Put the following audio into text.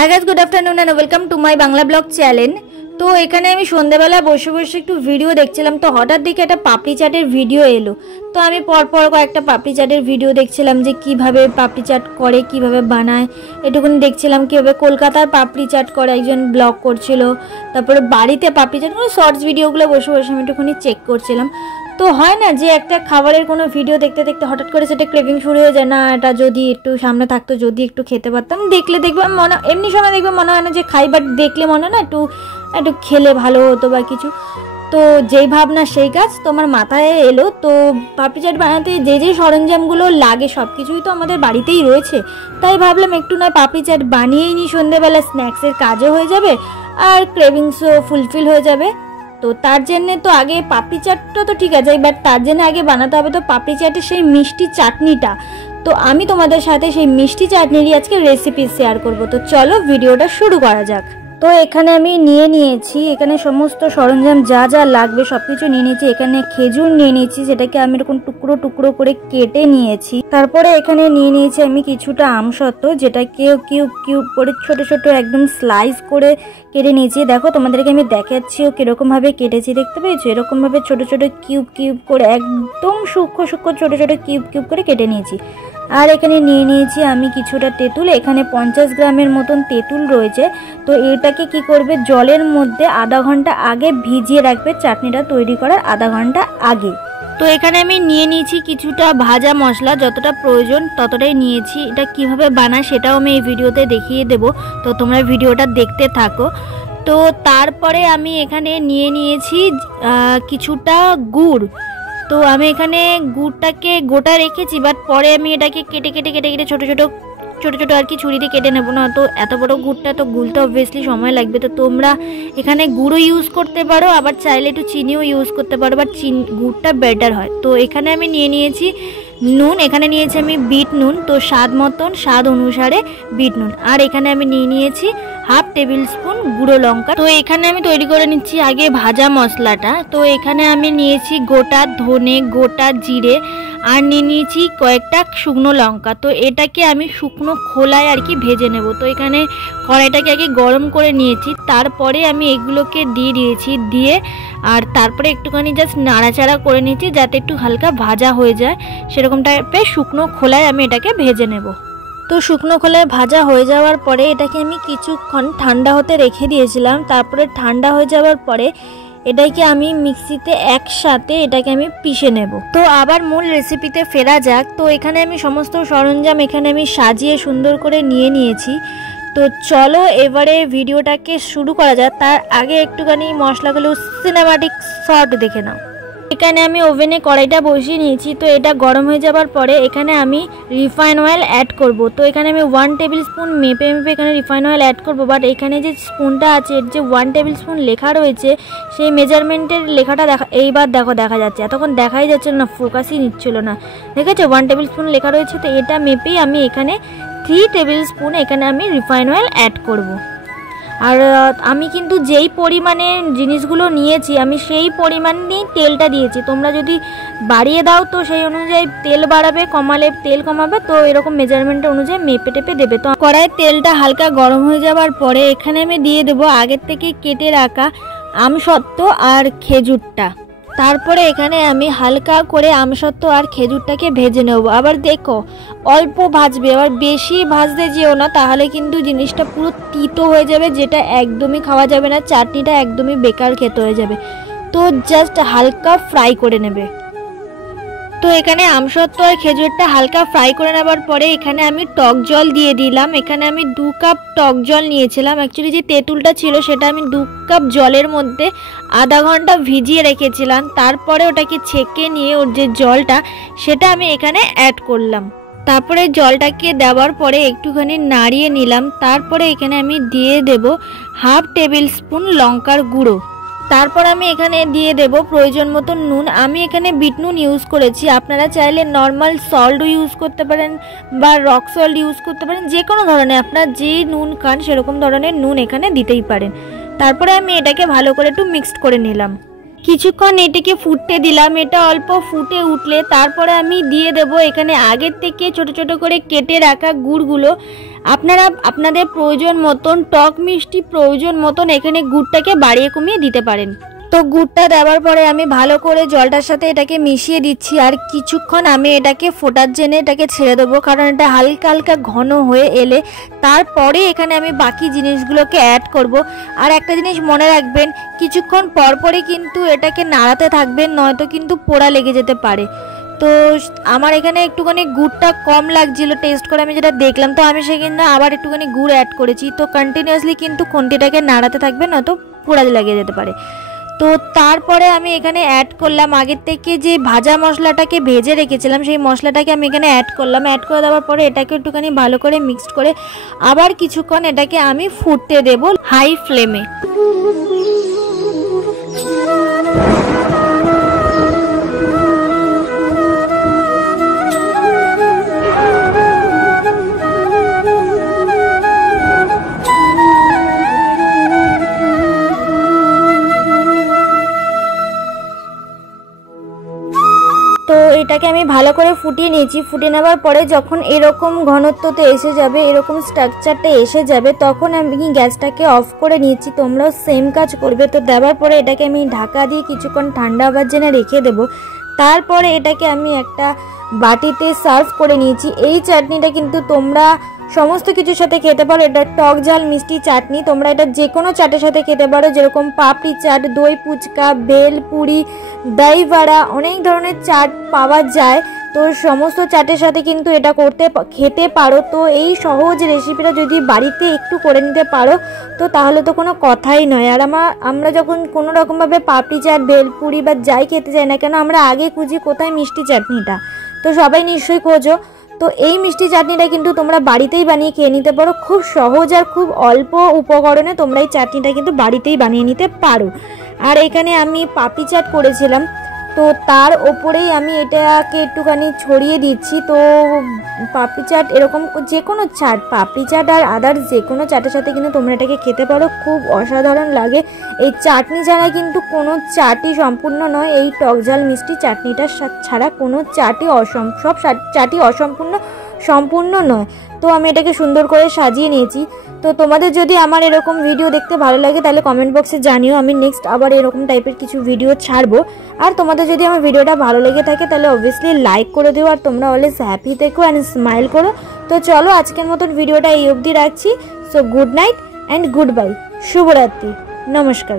Hi guys, good afternoon and welcome to my Bangla blog channel. तो এখানে আমি সন্ধ্যাবেলা বসে বসে একটু ভিডিও দেখছিলাম, তো হঠাৎ দেখে একটা পাপড়ি চাটের ভিডিও এলো। তো আমি পরপর কয়েকটা পাপড়ি চাটের ভিডিও দেখছিলাম যে কিভাবে পাপড়ি চাট করে, কিভাবে বানায়, এটুকুনি দেখছিলাম। কিভাবে কলকাতার পাপড়ি চাট করে একজন ব্লগ করছিল, তারপরে বাড়িতে পাপড়ি চাট শর্টস ভিডিওগুলো বসে বসে আমি একটুখানি চেক করছিলাম। তো হয় না যে একটা খাবারের কোনো ভিডিও দেখতে দেখতে হঠাৎ করে সেটা ক্রেভিং শুরু হয়ে যায়, না এটা যদি একটু সামনে থাকতো, যদি একটু খেতে পারতাম। দেখলে দেখবে মনে, এমনি সময় দেখবে মনে হয় না যে খাই, বাট দেখলে মনে হয় না একটু একটু খেলে ভালো হতো বা কিছু। তো যেই ভাবনা সেই কাজ তোমার মাথায় এলো। তো পাপড়ি চাট বানাতে যে যে সরঞ্জামগুলো লাগে সব কিছুই তো আমাদের বাড়িতেই রয়েছে, তাই ভাবলাম একটু নয় পাপড়ি চাট বানিয়েই নিই, সন্ধ্যেবেলা স্ন্যাক্সের কাজও হয়ে যাবে আর ক্রেভিংসও ফুলফিল হয়ে যাবে। তো তার জন্যে তো আগে পাপড়ি চাটটা তো ঠিক আছে, বাট তার জন্য আগে বানাতে হবে তো পাপড়ি চাটের সেই মিষ্টি চাটনিটা। তো আমি তোমাদের সাথে সেই মিষ্টি চাটনিরই আজকে রেসিপি শেয়ার করব। তো চলো ভিডিওটা শুরু করা যাক। তো এখানে আমি নিয়ে নিয়েছি, এখানে সমস্ত সরঞ্জাম যা যা লাগবে সব কিছু নিয়ে নিয়েছি। এখানে খেজুর নিয়ে নিয়েছি, সেটাকে আমি এরকম টুকরো টুকরো করে কেটে নিয়েছি। তারপরে এখানে নিয়ে নিয়েছি আমি কিছুটা আমসত্ত্ব, যেটাকে কিউব কিউব করে ছোট ছোট একদম স্লাইস করে কেটে নিয়েছি। দেখো তোমাদেরকে আমি দেখাচ্ছি ও কিরকমভাবে কেটেছি, দেখতে পেয়েছো? এরকমভাবে ছোট ছোট কিউব কিউব করে একদম সূক্ষ্ম সূক্ষ্ম ছোট ছোট কিউব কিউব করে কেটে নিয়েছি। আর এখানে নিয়ে নিয়েছি আমি কিছুটা তেঁতুল, এখানে 50 গ্রামের মতন তেঁতুল রয়েছে। তো এটাকে কি করবে, জলের মধ্যে আধা ঘন্টা আগে ভিজিয়ে রাখবে, চাটনিটা তৈরি করার আধা ঘন্টা আগে। তো এখানে আমি নিয়ে নিয়েছি কিছুটা ভাজা মশলা, যতটা প্রয়োজন ততটাই নিয়েছি। এটা কিভাবে বানায় সেটাও আমি এই ভিডিওতে দেখিয়ে দেব, তো তোমরা ভিডিওটা দেখতে থাকো। তো তারপরে আমি এখানে নিয়ে নিয়েছি কিছুটা গুড়। তো আমি এখানে গুড়টাকে গোটা রেখেছি, বাট পরে আমি এটাকে কেটে কেটে কেটে কেটে ছোটো ছোটো ছোটো ছোটো আর কি ছুরি দিয়ে কেটে নেবো না। তো এত বড় গুড়টা তো গুলতে অবভিয়াসলি সময় লাগবে। তো তোমরা এখানে গুঁড়ো ইউজ করতে পারো, আবার চাইলে একটু চিনিও ইউজ করতে পারো, বাট গুড়টা বেটার হয়। তো এখানে আমি নিয়ে নিয়েছি নুন, এখানে নিয়েছি আমি বিট নুন, তো স্বাদ অনুসারে বিট নুন। আর এখানে আমি নিয়ে নিয়েছি হাফ টেবিল স্পুন গুঁড়ো লঙ্কা। তো এখানে আমি তৈরি করে নিচ্ছি আগে ভাজা মশলাটা। তো এখানে আমি নিয়েছি গোটা ধনে, গোটা জিরে, আর নিয়ে নিয়েছি কয়েকটা শুকনো লঙ্কা। তো এটাকে আমি শুকনো খোলায় আর কি ভেজে নেব। তো এখানে কড়াইটাকে আগে গরম করে নিয়েছি, তারপরে আমি এগুলোকে দিয়ে দিয়েছি, দিয়ে আর তারপরে একটুখানি জাস্ট নাড়াচাড়া করে নিয়েছি যাতে একটু হালকা ভাজা হয়ে যায়, সেরকম টাইপের শুকনো খোলায় আমি এটাকে ভেজে নেব। তো শুকনো খোলায় ভাজা হয়ে যাওয়ার পরে এটাকে আমি কিছুক্ষণ ঠান্ডা হতে রেখে দিয়েছিলাম। তারপরে ঠান্ডা হয়ে যাওয়ার পরে এটাকে আমি মিক্সিতে একসাথে এটাকে আমি পিষে নেব। তো আবার মূল রেসিপিতে ফেরা যাক। তো এখানে আমি সমস্ত সরঞ্জাম এখানে আমি সাজিয়ে সুন্দর করে নিয়ে নিয়েছি। তো চলো এবারে ভিডিওটাকে শুরু করা যাক। তার আগে একটুখানি মশলাগুলো সিনেমাটিক শর্ট দেখে নাও। এখানে আমি ওভেনে কড়াইটা বসিয়ে নিয়েছি। তো এটা গরম হয়ে যাবার পরে এখানে আমি রিফাইন অয়েল অ্যাড করব। তো এখানে আমি 1 টেবিল স্পুন মেপে মেপে এখানে রিফাইন অয়েল অ্যাড করব, বাট এখানে যে স্পুনটা আছে এর যে 1 টেবিল স্পুন লেখা রয়েছে সেই মেজারমেন্টের লেখাটা এইবার দেখো দেখা যাচ্ছে, এতক্ষণ দেখাই যাচ্ছিল না, ফোকাসই নিচ্ছিল না, দেখেছো 1 টেবিল স্পুন লেখা রয়েছে। তো এটা মেপেই আমি এখানে 3 টেবিল স্পুন এখানে আমি রিফাইন অয়েল অ্যাড করব। আর আমি কিন্তু যেই পরিমাণে জিনিসগুলো নিয়েছি আমি সেই পরিমাণেই তেলটা দিয়েছি। তোমরা যদি বাড়িয়ে দাও তো সেই অনুযায়ী তেল বাড়াবে, কমালে তেল কমাবে, তো এরকম মেজারমেন্ট অনুযায়ী মেপে টেপে দেবে। তো কড়াইয়ের তেলটা হালকা গরম হয়ে যাওয়ার পরে এখানে আমি দিয়ে দেবো আগের থেকে কেটে রাখা আমসত্ত্ব আর খেজুরটা। তারপরে এখানে আমি হালকা করে আমসত্ত্ব আর খেজুরটাকে ভেজে নেব। আবার দেখো অল্প ভাজবে, আবার বেশি ভাজতে যেও না, তাহলে কিন্তু জিনিসটা পুরো তিতো হয়ে যাবে, যেটা একদমই খাওয়া যাবে না, চাটনিটা একদমই বেকার খেতে হয়ে যাবে। তো জাস্ট হালকা ফ্রাই করে নেবে। তো এখানে আমসত্ত্ব আর খেজুরটা হালকা ফ্রাই করে নেবার পরে এখানে আমি টক জল দিয়ে দিলাম। এখানে আমি 2 কাপ টক জল নিয়েছিলাম। অ্যাকচুয়ালি যে তেঁতুলটা ছিল সেটা আমি 2 কাপ জলের মধ্যে আধা ঘন্টা ভিজিয়ে রেখেছিলাম। তারপরে ওটাকে ছেঁকে নিয়ে ওর যে জলটা সেটা আমি এখানে অ্যাড করলাম। তারপরে জলটাকে দেওয়ার পরে একটুখানি নাড়িয়ে নিলাম। তারপরে এখানে আমি দিয়ে দেব হাফ টেবিল স্পুন লঙ্কার গুঁড়ো। তারপর আমি এখানে দিয়ে দেব প্রয়োজন মতো নুন। আমি এখানে বিট নুন ইউজ করেছি, আপনারা চাইলে নর্মাল সল্টও ইউজ করতে পারেন বা রক সল্ট ইউজ করতে পারেন, যে কোনো ধরনের আপনার যে নুন খান সেরকম ধরনের নুন এখানে দিতেই পারেন। তারপরে আমি এটাকে ভালো করে একটু মিক্সড করে নিলাম। কিছুক্ষণ এটাকে ফুটতে দিলাম। এটা অল্প ফুটে উঠলে তারপরে আমি দিয়ে দেব এখানে আগের থেকে ছোট ছোট করে কেটে রাখা গুড়গুলো। আপনারা আপনাদের প্রয়োজন মতন, টক মিষ্টি প্রয়োজন মতন এখানে গুড়টাকে বাড়িয়ে কমিয়ে দিতে পারেন। তো গুড়টা দেওয়ার পরে আমি ভালো করে জলটার সাথে এটাকে মিশিয়ে দিচ্ছি। আর কিছুক্ষণ আমি এটাকে ফোটার জন্য এটাকে ছেড়ে দেবো, কারণ এটা হালকা হালকা ঘন হয়ে এলে তারপরে এখানে আমি বাকি জিনিসগুলোকে অ্যাড করব। আর একটা জিনিস মনে রাখবেন, কিছুক্ষণ পরপরই কিন্তু এটাকে নাড়াতে থাকবেন, নয়তো কিন্তু পোড়া লেগে যেতে পারে। তো আমার এখানে একটুখানি গুড়টা কম লাগছিল টেস্ট করে আমি যেটা দেখলাম, তো আমি সেখানে আবার একটুখানি গুড় অ্যাড করেছি। তো কন্টিনিউয়াসলি কিন্তু খুন্তিটাকে নাড়াতে থাকবেন, নয়তো পোড়া লেগে যেতে পারে। তো তারপরে আমি এখানে অ্যাড করলাম আগের থেকে যে ভাজা মশলাটাকে ভেজে রেখেছিলাম, সেই মশলাটাকে আমি এখানে অ্যাড করলাম। অ্যাড করে দেওয়ার পরে এটাকে একটুখানি ভালো করে মিক্সড করে আবার কিছুক্ষণ এটাকে আমি ফুটতে দেব হাই ফ্লেমে। তো এটাকে আমি ভালো করে ফুটিয়ে নিয়েছি। ফুটিয়ে নেওয়ার পরে যখন এরকম ঘনত্বতে এসে যাবে, এরকম স্ট্রাকচারটা এসে যাবে, তখন আমি গ্যাসটাকে অফ করে নিয়েছি। তোমরাও সেম কাজ করবে। তো দেওয়ার পরে এটাকে আমি ঢাকা দিয়ে কিছুক্ষণ ঠান্ডা হওয়ার জন্য রেখে দেবো। তারপরে এটাকে আমি একটা বাটিতে সার্ভ করে নিয়েছি। এই চাটনিটা কিন্তু তোমরা সমস্ত কিছুর সাথে খেতে পারো। এটা টক ঝাল মিষ্টি চাটনি, তোমরা এটা যে কোনো চাটের সাথে খেতে পারো, যেরকম পাপড়ি চাট, দই ফুচকা, বেল পুরি, দই বড়া, অনেক ধরনের চাট পাওয়া যায়। তো সমস্ত চাটের সাথে কিন্তু এটা খেতে পারো। তো এই সহজ রেসিপিটা যদি বাড়িতে একটু করে নিতে পারো তো তাহলে তো কোনো কথাই নয়। আর আমরা যখন কোনো রকমভাবে পাপড়ি চাট, বেলপুরি বা যাই খেতে যাই না কেন, আমরা আগে খুঁজি কোথায় মিষ্টি চাটনিটা। তো সবাই নিশ্চয়ই খোঁজো। তো এই মিষ্টি চাটনিটা কিন্তু তোমরা বাড়িতেই বানিয়ে খেয়ে নিতে পারো। খুব সহজ আর খুব অল্প উপকরণে তোমরা এই চাটনিটা কিন্তু বাড়িতেই বানিয়ে নিতে পারো। আর এখানে আমি পাপড়ি চাট করেছিলাম, তো তার ওপরেই আমি এটাকে একটুখানি ছড়িয়ে দিচ্ছি। তো পাপড়ি চাট এরকম যে কোনো চাট, পাপড়ি চাট আর আদার্স যে কোনো চাটের সাথে কিন্তু তোমরা এটাকে খেতে পারো, খুব অসাধারণ লাগে। এই চাটনি ছাড়া কিন্তু কোনো চাটই সম্পূর্ণ নয়। এই টক ঝাল মিষ্টি চাটনিটা ছাড়া কোনো চাটই সব চাটই সম্পূর্ণ নয়। তো আমি এটাকে সুন্দর করে সাজিয়ে নিয়েছি। তো তোমাদের যদি আমার এরকম ভিডিও দেখতে ভালো লাগে তাহলে কমেন্ট বক্সে জানিও, আমি নেক্সট আবার এরকম টাইপের কিছু ভিডিও ছাড়বো। আর তোমাদের যদি আমার ভিডিওটা ভালো লেগে থাকে তাহলে অবভিয়াসলি লাইক করে দিও। আর তোমরা অলওয়েজ হ্যাপি থেকো অ্যান্ড স্মাইল করো। তো চলো আজকের মতন ভিডিওটা এই অবধি রাখছি। So good night and good bye, শুভরাত্রি, নমস্কার।